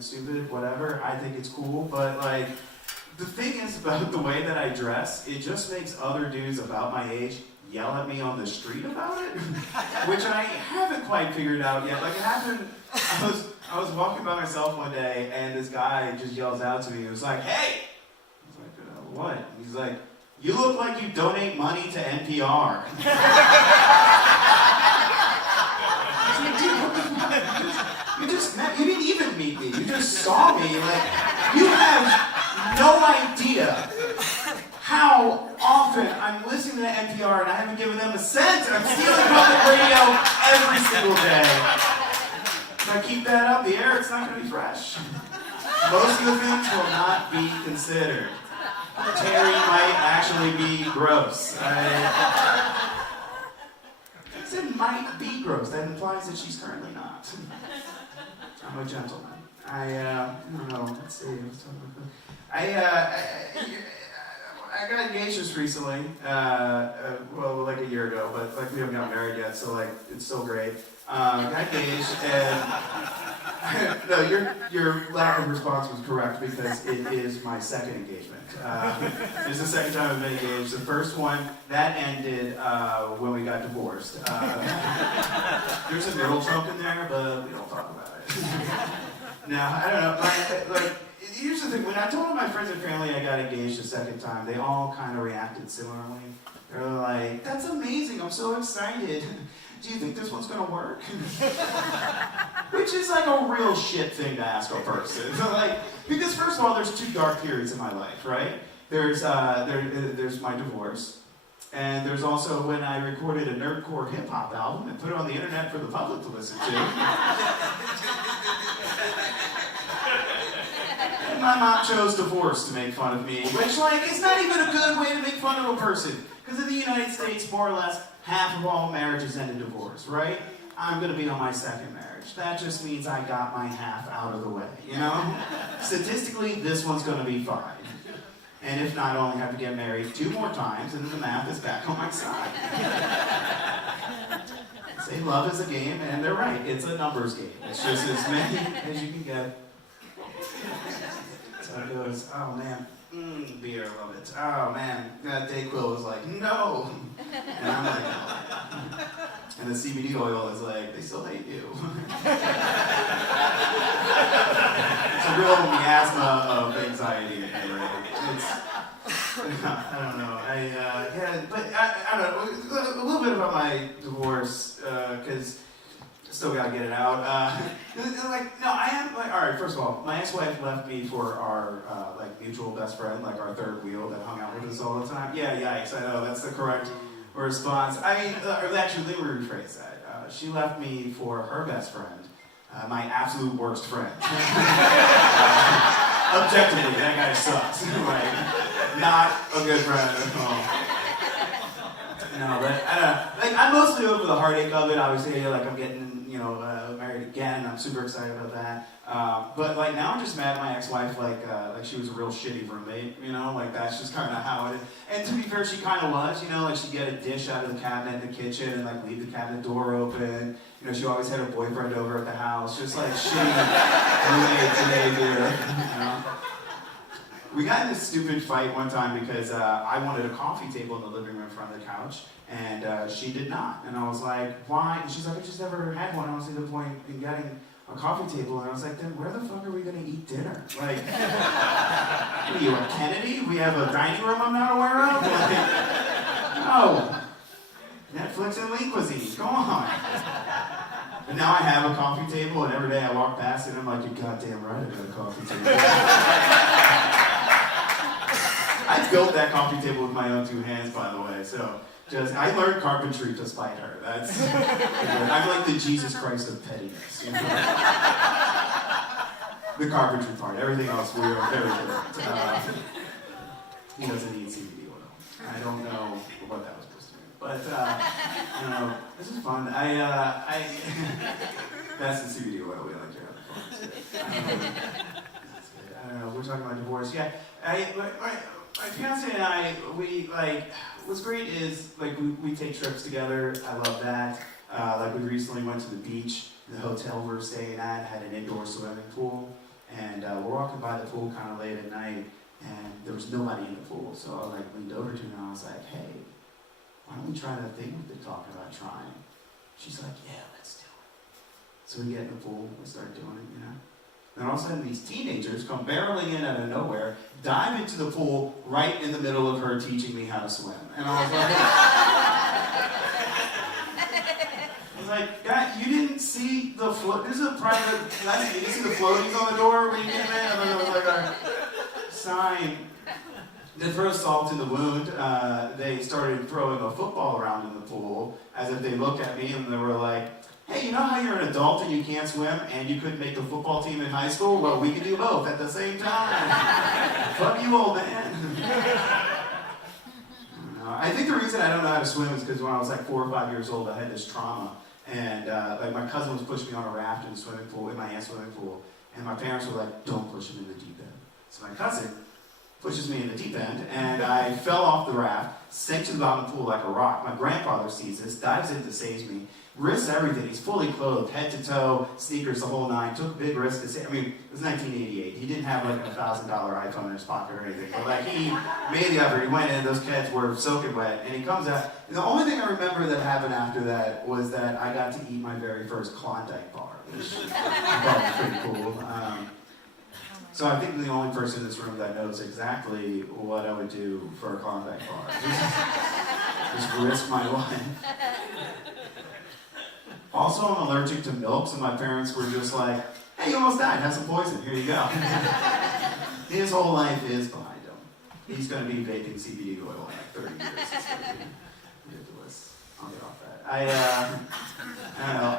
stupid, whatever. I think it's cool, but like, the thing is about the way that I dress, it just makes other dudes about my age yell at me on the street about it, which I haven't quite figured out yet. Like, it happened, I was walking by myself one day, and this guy just yells out to me. He was like, "Hey!" I was like, "What?" He's like, "You look like you donate money to NPR." You didn't even meet me. You just saw me. Like, you have no idea how often I'm listening to NPR and I haven't given them a cent. I'm stealing public radio every single day. If I keep that up the air, it's not going to be fresh. Most of the things will not be considered. Terry might actually be gross. I said might be gross. That implies that she's currently not. I'm a gentleman. I don't know. Let's see. I got engaged just recently. Well, like a year ago, but like we haven't got married yet, so like it's still great. Got engaged, and no, your lack of response was correct because it is my second engagement. It's the second time I've been engaged. The first one that ended when we got divorced. There's a middle chunk in there, but we don't talk about it. Now, I don't know. Here's the thing. When I told my friends and family I got engaged the second time, they all kind of reacted similarly. They were like, "That's amazing. I'm so excited. Do you think this one's going to work?" Which is like a real shit thing to ask a person. Because first of all, there's two dark periods in my life, right? There's my divorce, and there's also when I recorded a nerdcore hip-hop album and put it on the internet for the public to listen to. And my mom chose divorce to make fun of me, which, like, is not even a good way to make fun of a person. Because in the United States, more or less, half of all marriages end in divorce, right? I'm going to be on my second marriage. That just means I got my half out of the way, you know? Statistically, this one's going to be fine. And if not, I only have to get married 2 more times, and then the math is back on my side. Say love is a game, and they're right. It's a numbers game. It's just as many as you can get. So it goes, "Oh man, beer, love it. Oh man, that Dayquil was like, no." And I'm like, "No." And the CBD oil is like, "They still hate you." It's a real miasma of anxiety in here, right? I don't know. I don't know. A little bit about my divorce, because still gotta get it out. All right, first of all, my ex-wife left me for our mutual best friend, like our third wheel that hung out with us all the time. Yeah, yikes, I know, that's the correct response. Actually, let me rephrase that. She left me for her best friend, my absolute worst friend. Objectively, that guy sucks. Not a good friend at all. No, but I'm mostly over the heartache of it. Obviously, I'm getting, married again. I'm super excited about that. But now I'm just mad at my ex-wife. Like she was a real shitty roommate. That's just kind of how it is. And to be fair, she kind of was. She'd get a dish out of the cabinet in the kitchen and leave the cabinet door open. She always had her boyfriend over at the house. Just shitty roommate behavior. We got in this stupid fight one time because I wanted a coffee table in the living room in front of the couch, and she did not. And I was like, "Why?" And she's like, "I just never had one. I don't see the point in getting a coffee table." And I was like, "Then where the fuck are we going to eat dinner? What are you, a Kennedy? We have a dining room I'm not aware of?" No. Netflix and lean cuisine. Come on. And now I have a coffee table, and every day I walk past it, and I'm like, "You're goddamn right, I got a coffee table." I built that coffee table with my own 2 hands, by the way. So, I learned carpentry to spite her. I'm like the Jesus Christ of pettiness. The carpentry part. Everything else, we are very good. He doesn't need CBD oil. I don't know what that was supposed to mean, but this is fun. That's the CBD oil we like to have. I don't know. We're talking about divorce. Yeah. My fiance and I, what's great is, we take trips together. I love that. We recently went to the beach. The hotel we were staying at had an indoor swimming pool. we're walking by the pool kind of late at night, and there was nobody in the pool. So I leaned over to her and I was like, hey, why don't we try that thing we've been talking about trying? She's like, yeah, let's do it. So we get in the pool, we start doing it, And all of a sudden these teenagers come barreling in out of nowhere, dive into the pool right in the middle of her teaching me how to swim. And I was like, God, you didn't see the float. This is a private lesson. You didn't see the floaties on the door when you came in? And there was like a sign. To throw salt in the wound, they started throwing a football around in the pool as if they looked at me and they were like, hey, you know how you're an adult and you can't swim and you couldn't make the football team in high school? Well, we can do both at the same time. Fuck you, old man. I think the reason I don't know how to swim is because when I was like 4 or 5 years old, I had this trauma. And my cousin was pushing me on a raft in the swimming pool, in my aunt's swimming pool. And my parents were like, don't push him in the deep end. So my cousin pushes me in the deep end, and I fell off the raft, sank to the bottom of the pool like a rock. My grandfather sees this, dives in to save me, risks everything. He's fully clothed, head to toe, sneakers, the whole nine. Took a big risk to save. I mean, it was 1988. He didn't have like a $1,000 iPhone in his pocket or anything, but like he made the effort. He went in, those kids were soaking wet, and he comes out. And the only thing I remember that happened after that was that I got to eat my very first Klondike bar, which I thought was pretty cool. So I think the only person in this room that knows exactly what I would do for a Klondike bar. Just risk my life. Also, I'm allergic to milk, so my parents were just like, hey, you almost died, have some poison, here you go. His whole life is behind him. He's going to be vaping CBD oil in like 30 years. It's going to be ridiculous. I'll get off that. I don't know.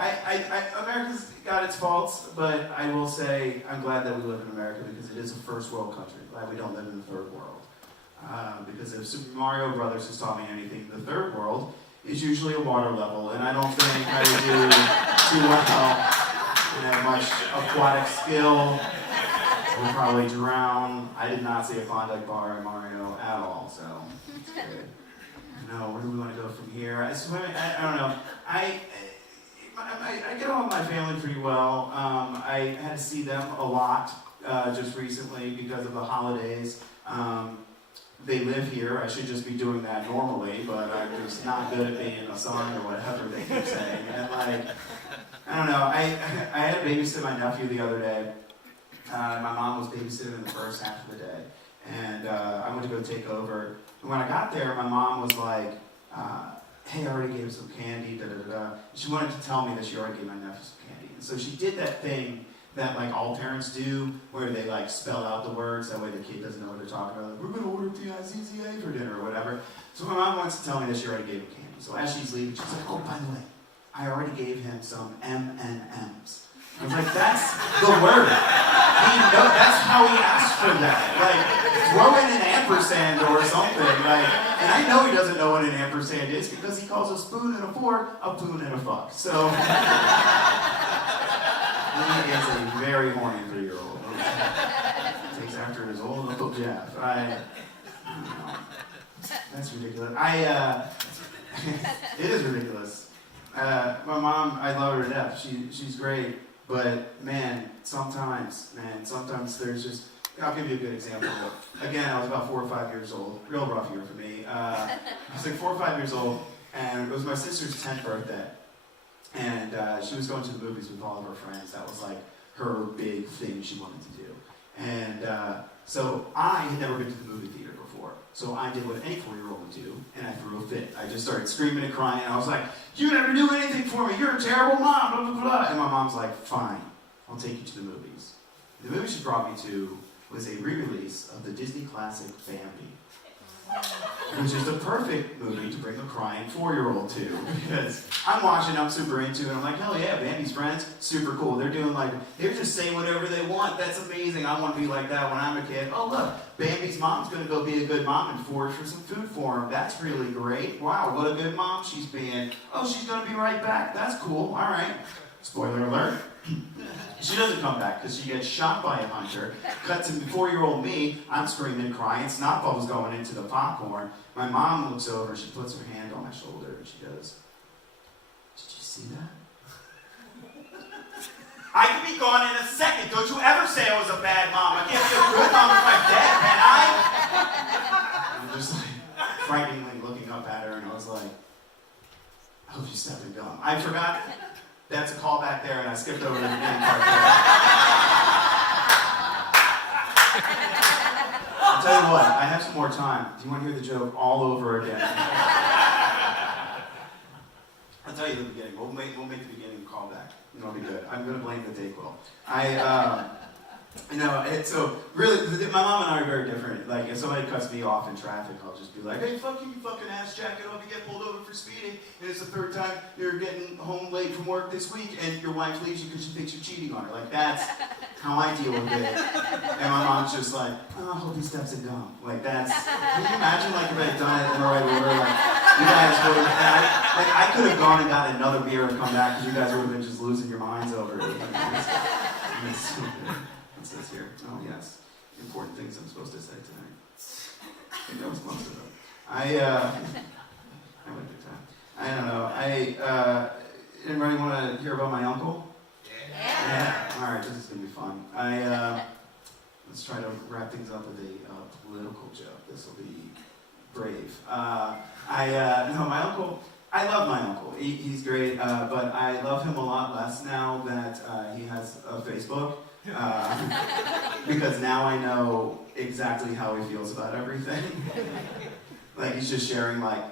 America's got its faults, but I will say I'm glad that we live in America because it is a first world country. Glad we don't live in the third world. Because if Super Mario Brothers has taught me anything, the third world is usually a water level, and I don't think I would do too well. I don't have much aquatic skill. I would probably drown. I did not see a Klondike bar in Mario at all, so it's good. No, where do we want to go from here? I don't know. I get on with my family pretty well. I had to see them a lot just recently because of the holidays. They live here. I should just be doing that normally, but I'm just not good at being a son or whatever they keep saying. And like, I don't know. I had to babysit my nephew the other day. My mom was babysitting in the first half of the day, and I went to go take over. And when I got there, my mom was like, hey, I already gave him some candy, da-da-da-da. She wanted to tell me that she already gave my nephew some candy. And so she did that thing that like all parents do, where they like spell out the words, that way the kid doesn't know what they're talking about. Like, we're going to order P-I-Z-Z-A for dinner or whatever. So my mom wants to tell me that she already gave him candy. So as she's leaving, she's like, oh, by the way, I already gave him some M&Ms. I was like, that's the word. That's how he asked for that. Like, throw in an ampersand or something. Like, and I know he doesn't know what an ampersand is because he calls a spoon and a fork a poon and a fuck. So, he is a very horny 3-year-old. Takes after his old Uncle Geoff. I don't know. That's ridiculous. It is ridiculous. My mom, I love her to death. She's great. But man, sometimes there's just, I'll give you a good example. Again, I was about 4 or 5 years old. Real rough year for me. I was like 4 or 5 years old, and it was my sister's 10th birthday. And she was going to the movies with all of her friends. That was like her big thing she wanted to do. And so I had never been to the movie theater before. So I did what any 4-year-old would do, and I threw a fit. I just started screaming and crying, and I was like, you never do anything for me, you're a terrible mom, blah, blah, blah. And my mom's like, fine, I'll take you to the movies. The movie she brought me to was a re-release of the Disney classic Bambi, which is the perfect movie to bring a crying 4-year-old to, because I'm watching, I'm super into it, I'm like, hell yeah, Bambi's friends, super cool. They're just saying whatever they want, that's amazing, I want to be like that when I'm a kid. Oh look, Bambi's mom's going to go be a good mom and forage for some food for him, that's really great. Wow, what a good mom she's being. Oh, she's going to be right back, that's cool, alright. Spoiler alert. She doesn't come back because she gets shot by a hunter. Cut to 4-year-old me, I'm screaming and crying, snot bubbles going into the popcorn. My mom looks over, she puts her hand on my shoulder and she goes, did you see that? I could be gone in a second. Don't you ever say I was a bad mom. I can't be a good mom if I'm dead, can I? I'm just like frighteningly looking up at her, and I was like, I hope you stepped in gum. I forgot that's a callback there, and I skipped over the beginning part there. I'll tell you what, I have some more time. Do you want to hear the joke all over again? I'll tell you the beginning. We'll make the beginning a callback. It'll be good. I'm going to blame the Dayquil. So really, my mom and I are very different. Like, if somebody cuts me off in traffic, I'll just be like, hey, fuck you, you fucking ass jacket. I hope you get pulled over for speeding. And it's the third time you're getting home late from work this week, and your wife leaves you because she thinks you're cheating on her. Like, that's how I deal with it. And my mom's just like, oh, I hope he steps in gum. Like, that's, can you imagine, like, if I had done it in the right order? Like, you guys would have, like, I could have gone and got another beer and come back, because you guys would have been just losing your minds over it. It's stupid. What's this here? Oh, yes. Important things I'm supposed to say tonight. I think that was most of them. I went through time. I don't know. Anybody want to hear about my uncle? Yeah. All right, this is going to be fun. Let's try to wrap things up with a political joke. This will be brave. No, my uncle, I love my uncle. He's great, but I love him a lot less now that he has a Facebook. Because now I know exactly how he feels about everything. Like, he's just sharing, like,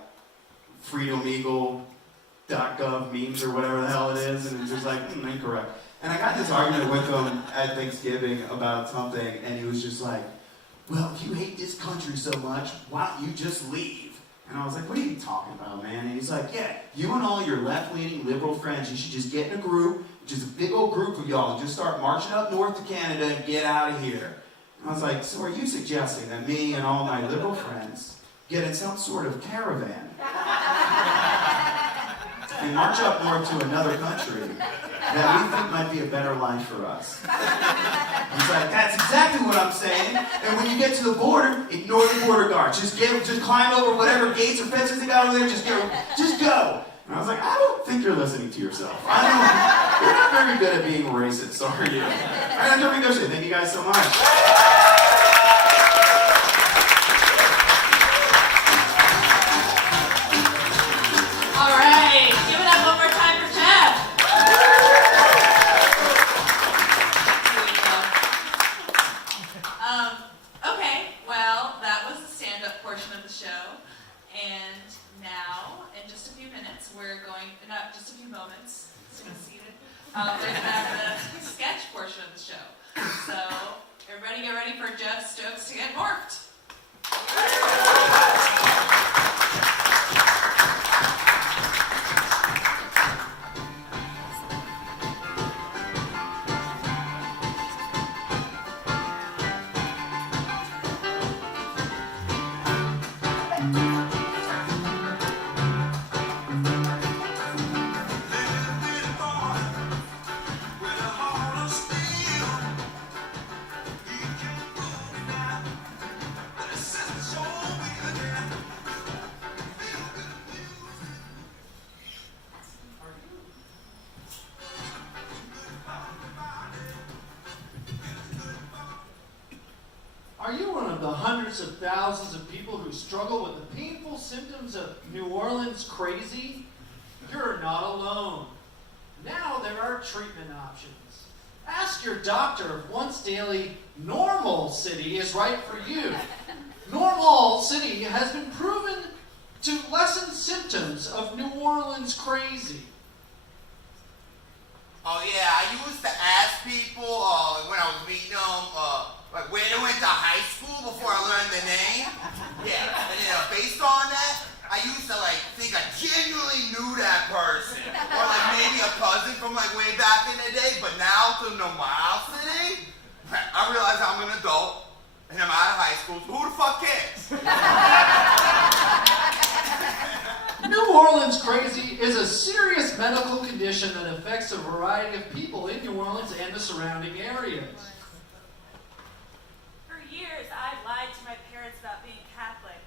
freedomeagle.gov memes or whatever the hell it is, and it's just like, incorrect. And I got this argument with him at Thanksgiving about something, and he was just like, well, if you hate this country so much, why don't you just leave? And I was like, what are you talking about, man? And he's like, yeah, you and all your left-leaning liberal friends, you should just get in a group, just a big old group of y'all, and just start marching up north to Canada and get out of here. And I was like, so are you suggesting that me and all my liberal friends get in some sort of caravan and march up north to another country that we think might be a better life for us? He's like, that's exactly what I'm saying. And when you get to the border, ignore the border guards. Just climb over whatever gates or fences they got over there. Just go. And I was like, I don't think you're listening to yourself. You're not very good at being racist, are you? All right, I'm Geoff Gauchet. Thank you guys so much. All right, give it up one more time for Geoff. Okay, well, that was the stand-up portion of the show. And now, in just a few minutes, just a few moments, stay seated, we're going to have the sketch portion of the show. So, everybody get ready for Geoff's jokes to get morphed. Are you one of the hundreds of thousands of people who struggle with the painful symptoms of New Orleans crazy? You're not alone. Now there are treatment options. Ask your doctor if once daily Normal City is right for you. Normal City has been proven to lessen symptoms of New Orleans crazy. Oh yeah, I used to ask people when I was meeting them, like where they went to high school before I learned their name. Yeah, and then based on that, I used to like think I genuinely knew that person, or like maybe a cousin from like way back in the day. But now to normality, I realize I'm an adult and I'm out of high school. So who the fuck cares? New Orleans crazy is a serious medical condition that affects a variety of people in New Orleans and the surrounding areas. For years, I lied to my parents about being Catholic.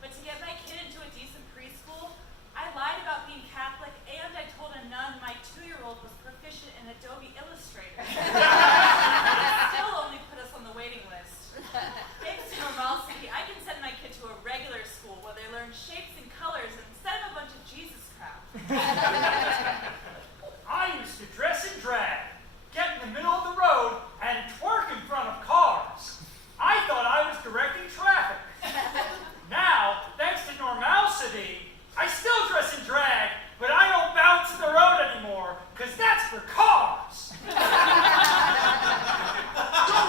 But to get my kid into a decent preschool, I lied about being Catholic and I told a nun my 2-year-old was proficient in Adobe Illustrator.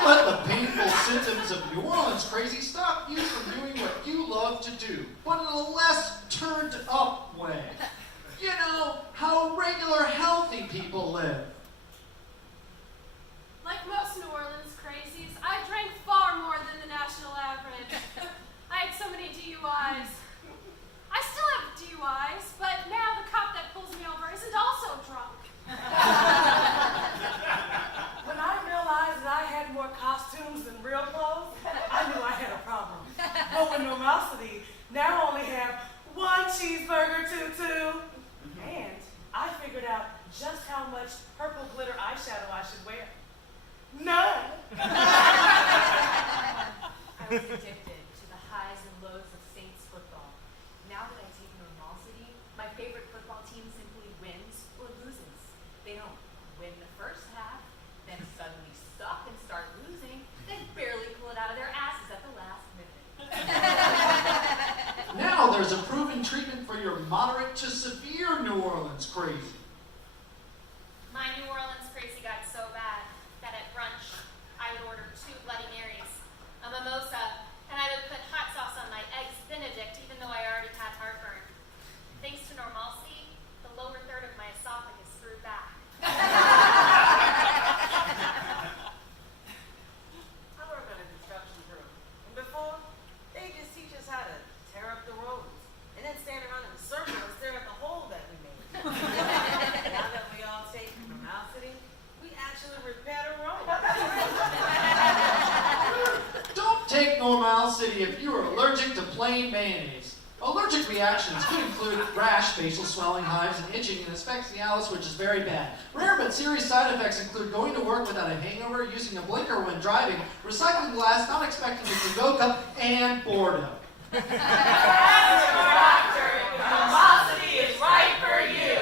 let the painful symptoms of New Orleans crazy stop you from doing what you love to do, but in a less turned up way. You know, how regular healthy people live. Like most New Orleans crazies, I drank far more than the national average. I had so many DUIs. I still have DUIs, but now the cop that pulls me over isn't also drunk. When I realized that I had more costumes than real clothes, I knew I had a problem. But with Normalcity, now I only have one cheeseburger tutu. And I figured out just how much purple glitter eyeshadow I should wear. None! I was addicted to the highs and lows of Saints football. Now that I take Normalcity, my favorite football team simply wins or loses. They don't win the first half, then suddenly suck and start losing, then barely pull it out of their asses at the last minute. Now there's a proven treatment for your moderate to severe New Orleans crazy. My New Orleans crazy got so bad that at brunch I would order 2 Bloody Marys, a mimosa, and I would put hot sauce on my eggs Benedict even though I already had heartburn. Thanks to Normalcy, the lower third of my esophagus grew back. I work on a construction crew. And before, they just teach us how to tear up the roads and then stand around in a circle and stare at the hole that we made. Now that we all take Normalcity, we actually repair the road. Don't take Normalcity if you are allergic to plain mayonnaise. Allergic reactions could include rash, facial swelling, hives, and itching, and asphyxialis, which is very bad. Rare but serious side effects include going to work without a hangover, using a blinker when driving, recycling glass, not expecting a to-go cup, and boredom. Doctor, Normalcity is right for you.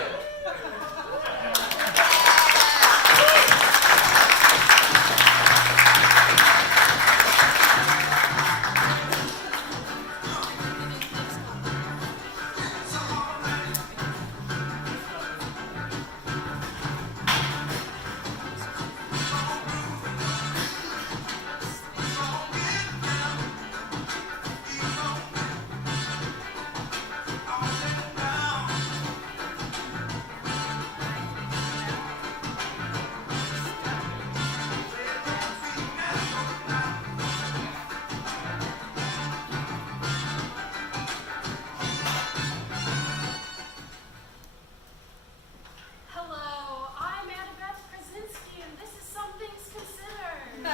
Hello, I'm Annabeth Krasinski, and this is Some Things Considered. And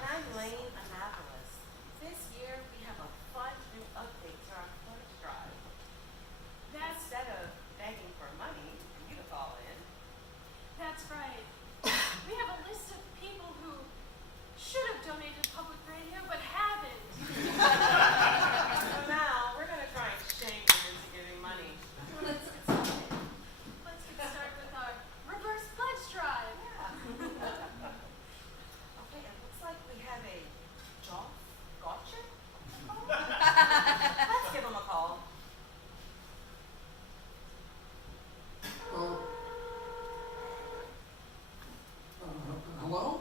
I'm Lane Annapolis. This year, we have a fun new update to our pledge drive. Instead of begging for money for you to call in, That's right. We have a list of people who should have donated to public radio but haven't. so now we're going to try and shame you into giving money. Let's get started. Let's get started with our reverse pledge drive. Okay, it looks like we have a Geoff Gauchet. Let's give him a call. Hello?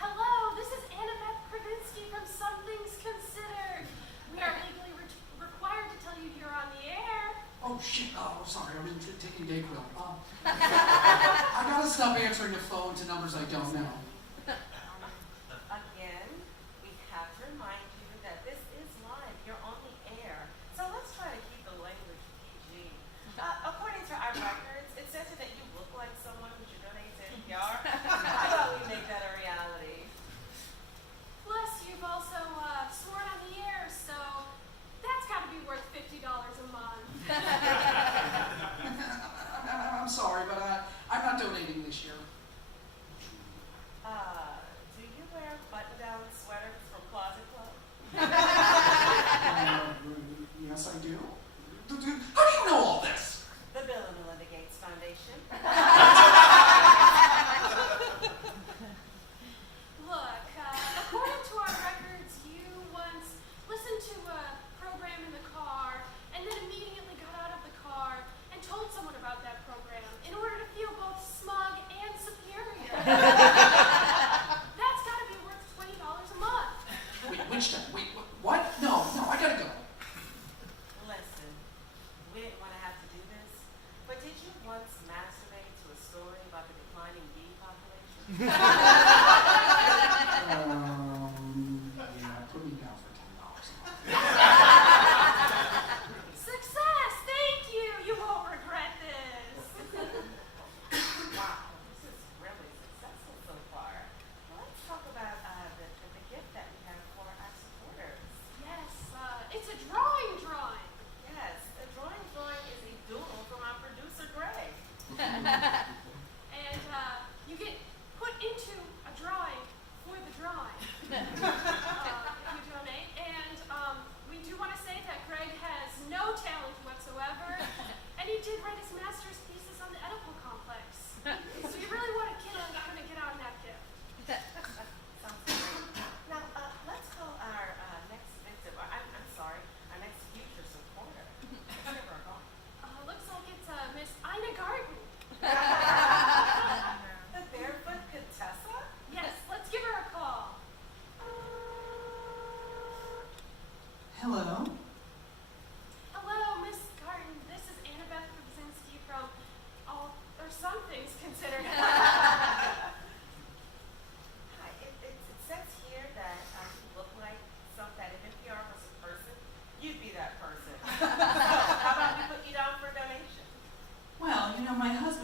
Hello, this is Annabeth Krasinski from Some Things Considered. We are legally required to tell you you're on the air. Oh shit! Oh, sorry. I was taking Dayquil. I gotta stop answering the phone to numbers I don't know. Again, we have to remind you that this is live. You're on the air. So let's try to keep the language PG. According to our records, it says that you look like someone who should donate to NPR. How about we make that a reality? Plus, you've also sworn on the air, so that's got to be worth $50 a month. I'm sorry, but I'm not donating this year.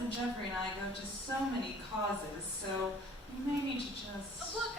husband Jeffrey and I go to so many causes, so you may need to just... Look,